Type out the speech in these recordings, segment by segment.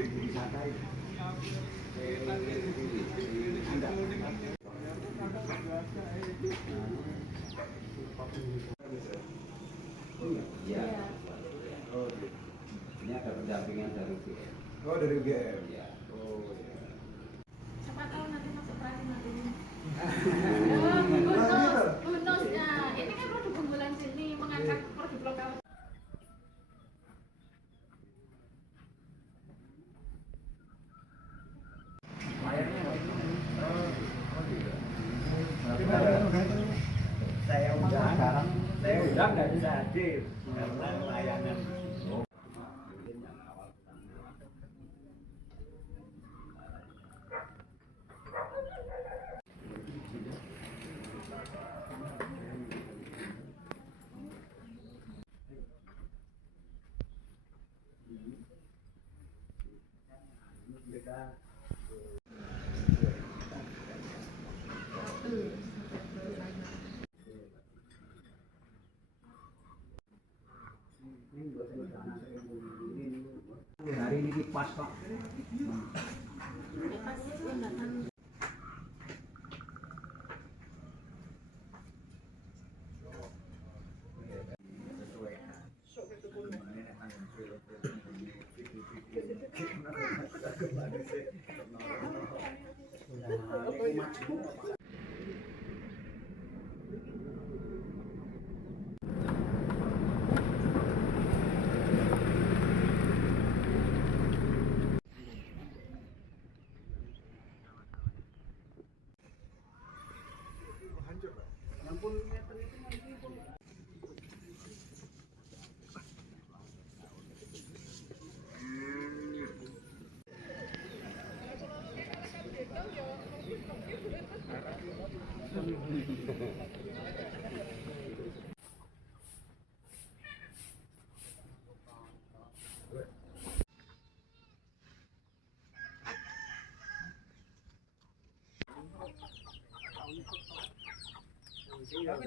Iya. Oh, ini ada pendampingan dari UGM. Oh, dari UGM. Ya. Oh, ya. Siapa tahu nanti masuk perhati nanti. Bonus ya. Ini kan produk unggulan sini mengangkat produk lokal. Saya udah nggak bisa hadir karena layanan. Hari ini pas Pak.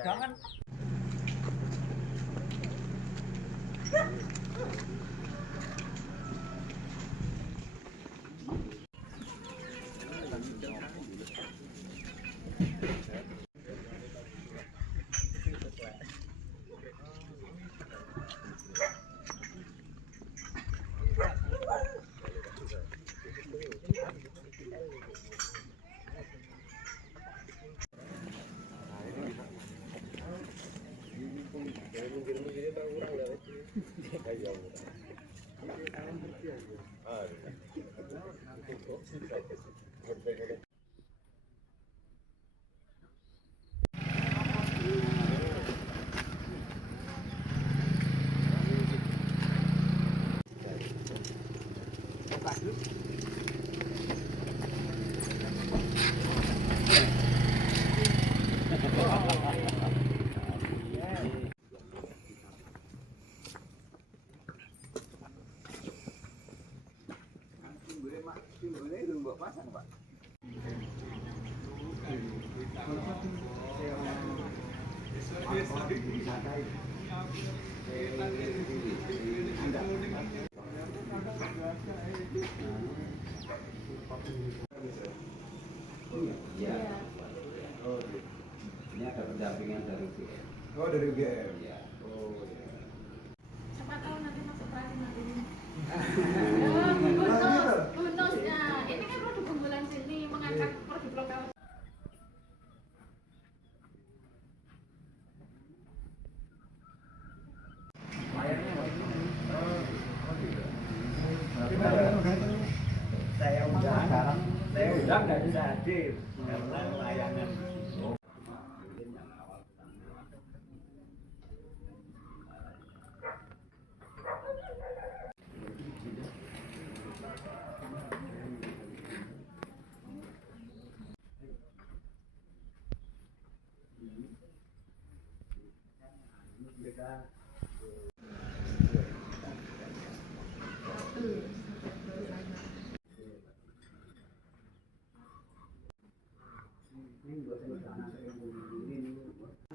Jangan. Iya. Oh, ini ada pendampingan dari UGM. Oh, dari UGM. Ya. Oh, ya. Siapa tahu nanti masuk perhati nanti. Bonus ya. Ini kan produk unggulan sini mengangkat produk lokal. Saya udah nggak bisa hadir karena layanan.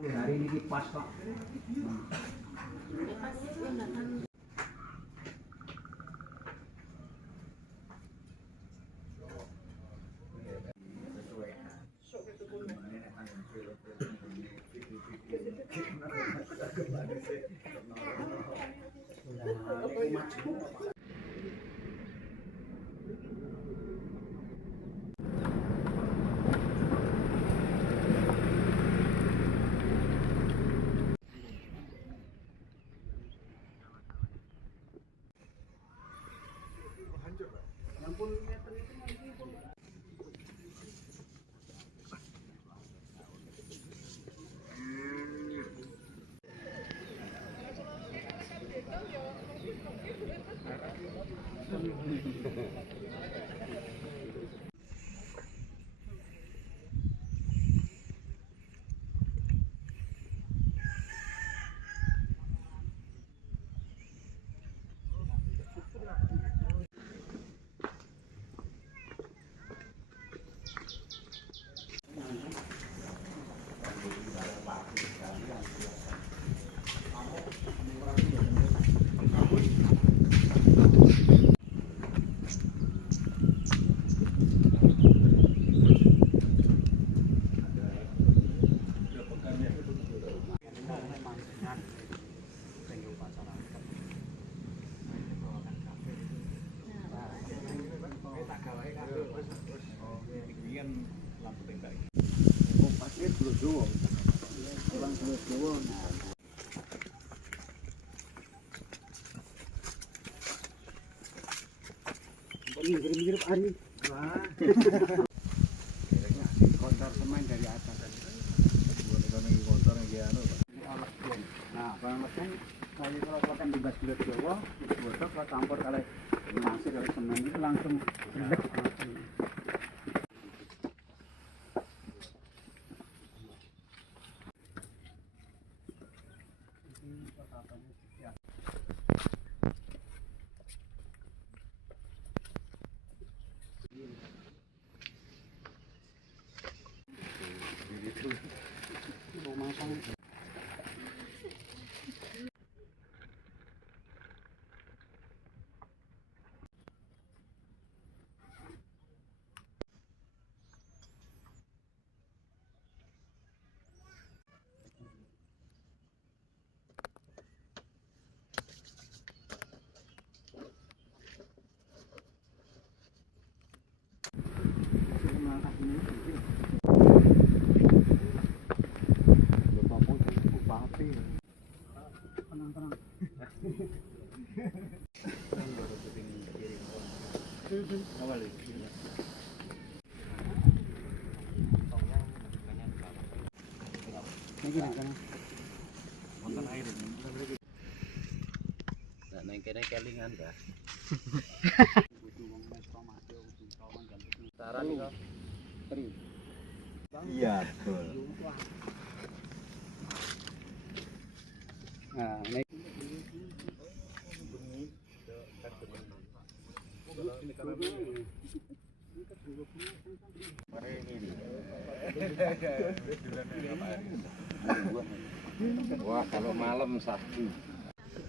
Hari ini pas Pak. Mirip-mirip hari. Kontor semen dari atas. Nah, barang mesin saya kalau kan di bas bulat Jawa, botok kalau campur kali pasir kali semen itu langsung relek langsung. Neng kene kelingan ta. Saran kok. Iya, betul. Nah, ini Wah, kalau malam satu.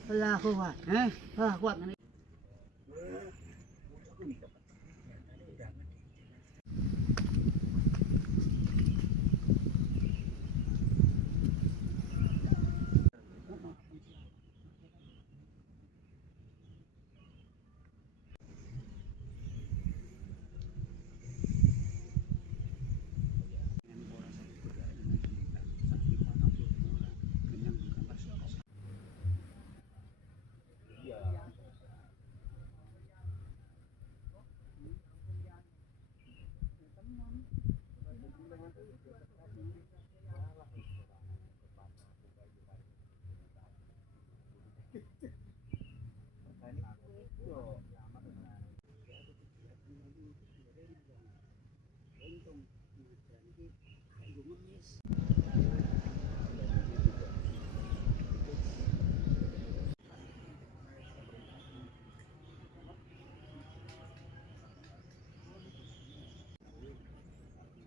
lah kuat, kuat.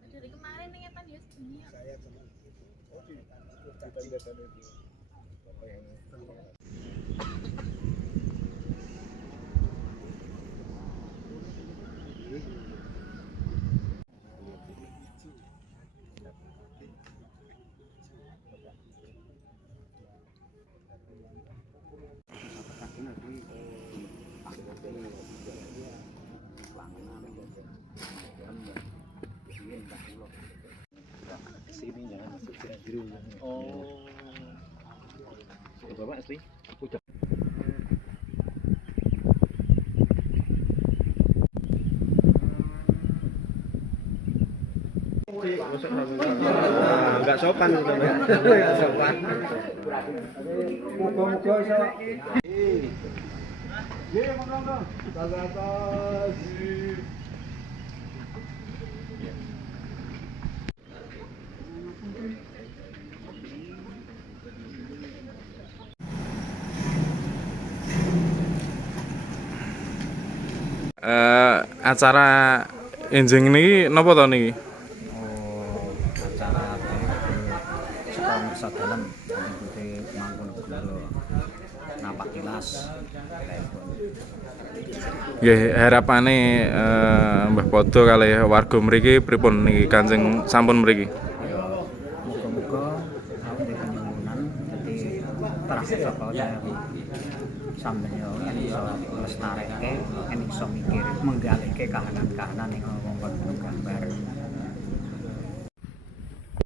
Dari kemarin ngetan ya segini. biru. Oh. Bapak asli. Udah. Enggak sopan itu. Enggak sopan. Muga-muga iso. Iya, monggo. Atas. Acara enjing niki napa to niki? Oh, acara sekolah sadalan mengikuti Mangkunegoro napak tilas. Nggih, harapane Mbah Podo kalih warga mriki pripun niki Kanjeng sampun mriki? Ya, muga-muga aku di penyuwunan dadi terah saka sampeyan yo kan iso nglestarekke, kan iso mikir menggalike kahanan-kahanan ing wong gambar.